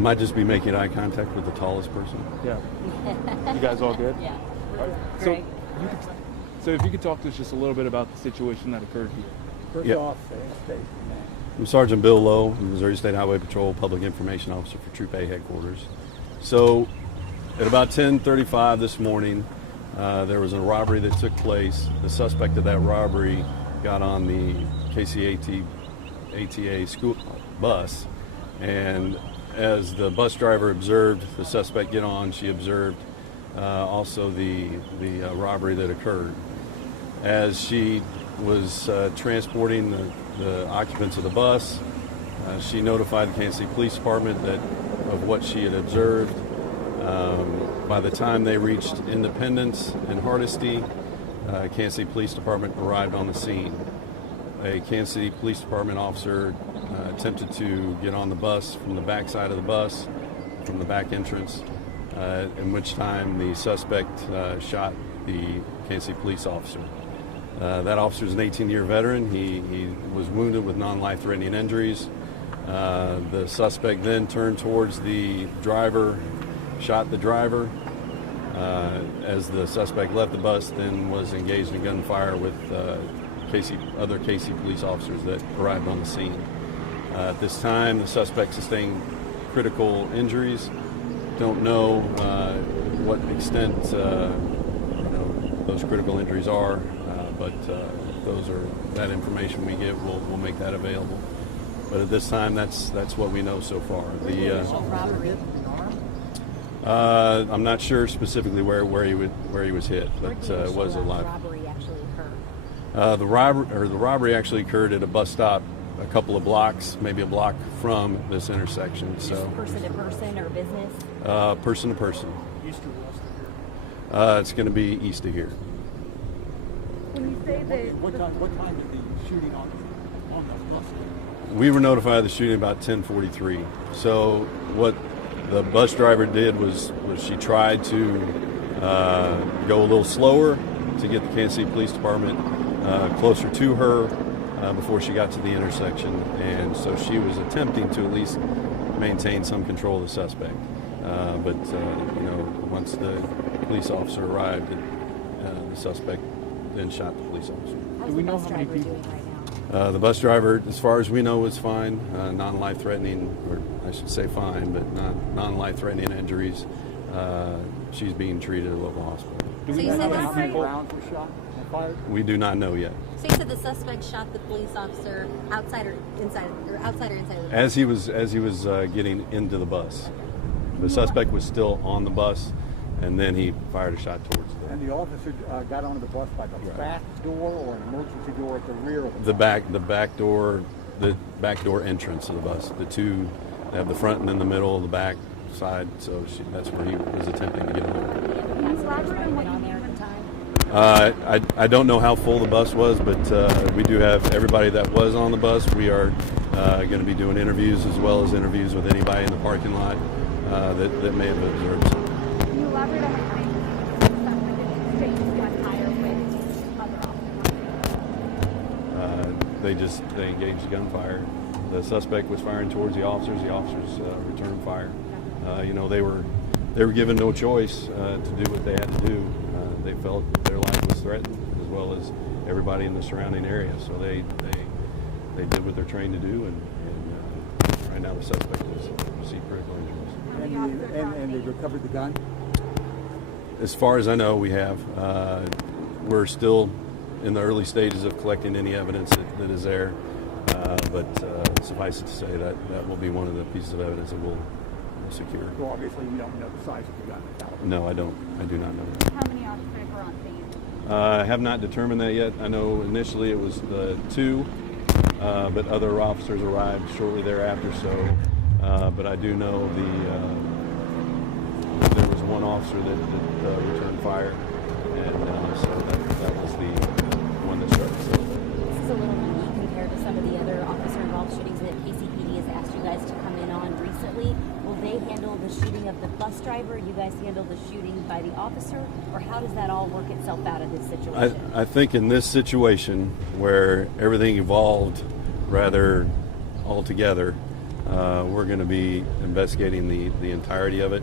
might just be making eye contact with the tallest person. Yeah. You guys all good? Yeah. All right. So if you could talk to us just a little bit about the situation that occurred here. First off, station. I'm Sergeant Bill Lowe, Missouri State Highway Patrol Public Information Officer for Troop A Headquarters. So at about 10:35 this morning, there was a robbery that took place. The suspect of that robbery got on the ATA school bus, and as the bus driver observed the suspect get on, she observed also the robbery that occurred. As she was transporting the occupants of the bus, she notified the Kansas City Police Department of what she had observed. By the time they reached Independence and Hardesty, Kansas City Police Department arrived on the scene. A Kansas City Police Department officer attempted to get on the bus from the back side of the bus, from the back entrance, in which time the suspect shot the Kansas City police officer. That officer is an 18-year veteran. He was wounded with non-life-threatening injuries. The suspect then turned towards the driver, shot the driver. As the suspect left the bus, then was engaged in gunfire with other KC police officers that arrived on the scene. At this time, the suspect sustained critical injuries. Don't know what extent those critical injuries are, but that information we get, we'll make that available. But at this time, that's what we know so far. I'm not sure specifically where he was hit, but it was a live robbery actually occurred. The robbery actually occurred at a bus stop a couple of blocks, maybe a block from this intersection. So person to person or business? Person to person. East or west of here? It's going to be east of here. When you say that, What time did the shooting on the bus? We were notified of the shooting about 10:43. So what the bus driver did was she tried to go a little slower to get the Kansas City Police Department closer to her before she got to the intersection, and so she was attempting to at least maintain some control of the suspect. But once the police officer arrived, the suspect then shot the police officer. Do we know how many people? The bus driver, as far as we know, is fine. Non-life-threatening, or I should say fine, but not non-life-threatening injuries. She's being treated at a local hospital. Do we So you know said how many this- rounds were shot and fired? We do not know yet. So you said the suspect shot the police officer outside or inside of the bus? As he was getting into the bus, the suspect was still on the bus, and then he fired a shot towards them. And the officer got onto the bus by the back door or an emergency door at the rear of The back door entrance of the bus. The two have the front and then the middle, the back side. So that's where he was attempting to get on. Can you elaborate on what on there at the time? I don't know how full the bus was, but we do have everybody that was on the bus. We are going to be doing interviews as well as interviews with anybody in the parking lot that may have observed something. can you elaborate on what kind of exchange got higher with other officers? They engaged gunfire. The suspect was firing towards the officers. The officers returned fire. They were given no choice to do what they had to do. They felt their life was threatened, as well as everybody in the surrounding area. So they did what they're trained to do, and right now the suspect has received critical injuries. And they recovered the gun? As far as I know, we have. We're still in the early stages of collecting any evidence that is there, but suffice it to say that will be one of the pieces of evidence that we'll secure. So obviously you don't know the size of the gun. No, I don't. I do not know that. How many officers were on scene? I have not determined that yet. I know initially it was the two, but other officers arrived shortly thereafter. So, but I do know there was one officer that returned fire, and so that was the one that started. So, This is a little unique compared to some of the other officer-involved shootings that KCPD has asked you guys to come in on recently. Will they handle the shooting of the bus driver? You guys handle the shooting by the officer? Or how does that all work itself out of this situation? I think in this situation where everything evolved rather altogether, We're going to be investigating the entirety of it.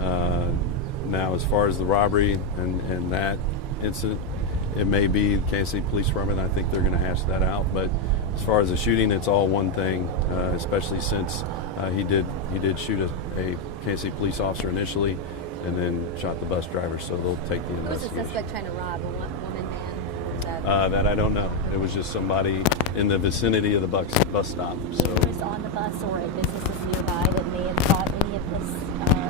Now, as far as the robbery and that incident, it may be the Kansas City Police Department. I think they're going to hash that out. But as far as the shooting, it's all one thing, especially since he did shoot a Kansas City police officer initially and then shot the bus driver. So they'll take the Was the investigation. suspect trying to rob a woman, man? Or was that... That I don't know. It was just somebody in the vicinity of the bus stop. So Neighbors on the bus or at businesses nearby that may have thought any of this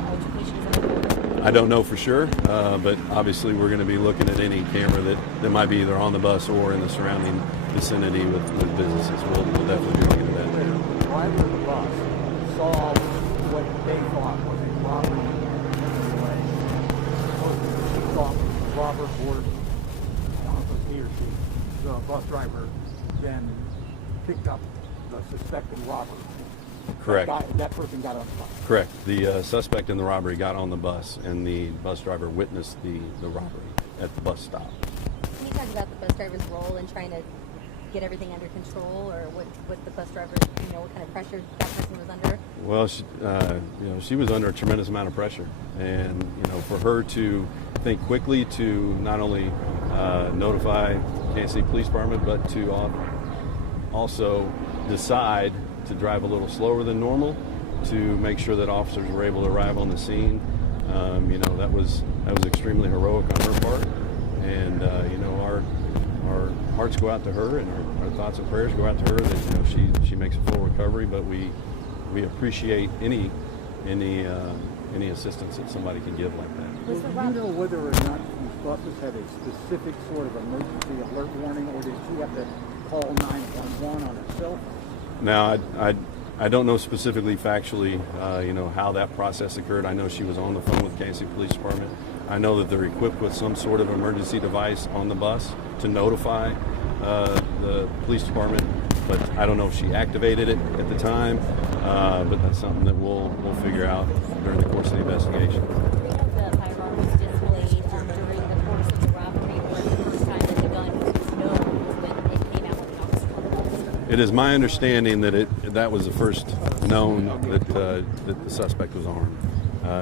altercations in the border? I don't know for sure, but obviously we're going to be looking at any camera that might be either on the bus or in the surrounding vicinity with businesses. We'll definitely be looking at that. The driver of the bus saw what they thought was a robbery anyway. She thought Robert or he or she, the bus driver, then picked up the suspected robber. Correct. That person got on the bus. Correct. The suspect in the robbery got on the bus, and the bus driver witnessed the robbery at the bus stop. Can you talk about the bus driver's role in trying to get everything under control, or what the bus driver, what kind of pressure that person was under? Well, she was under a tremendous amount of pressure, and for her to think quickly to not only notify Kansas City Police Department, but to also decide to drive a little slower than normal to make sure that officers were able to arrive on the scene. That was extremely heroic on her part, and our hearts go out to her, and our thoughts and prayers go out to her that she makes a full recovery. But we appreciate any assistance that somebody can give like that. Do you know whether or not these buses had a specific sort of emergency alert warning, or did she have to call 911 on herself? Now, I don't know specifically factually, how that process occurred. I know she was on the phone with Kansas City Police Department. I know that they're equipped with some sort of emergency device on the bus to notify the police department, but I don't know if she activated it at the time. But that's something that we'll figure out during the course of the investigation. Three of the firearms displayed during the course of the robbery were the first time that the gun was known when it came out with the officer on the bus. It is my understanding that that was the first known that the suspect was armed.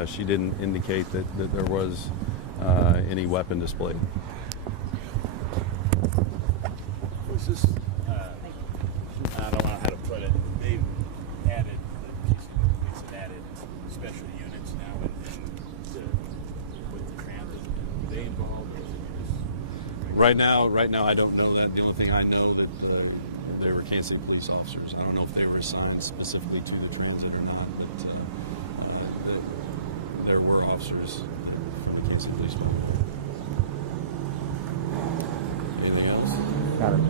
She didn't indicate that there was any weapon displayed. Was this, I don't know how to put it, they've added, it's added special units now with the transit. Were they involved? Or was it just... Right now, I don't know that. The only thing I know that they were Kansas City police officers. I don't know if they were assigned specifically to the transit or not, but there were officers from the Kansas City Police Department. Anything else? Got it.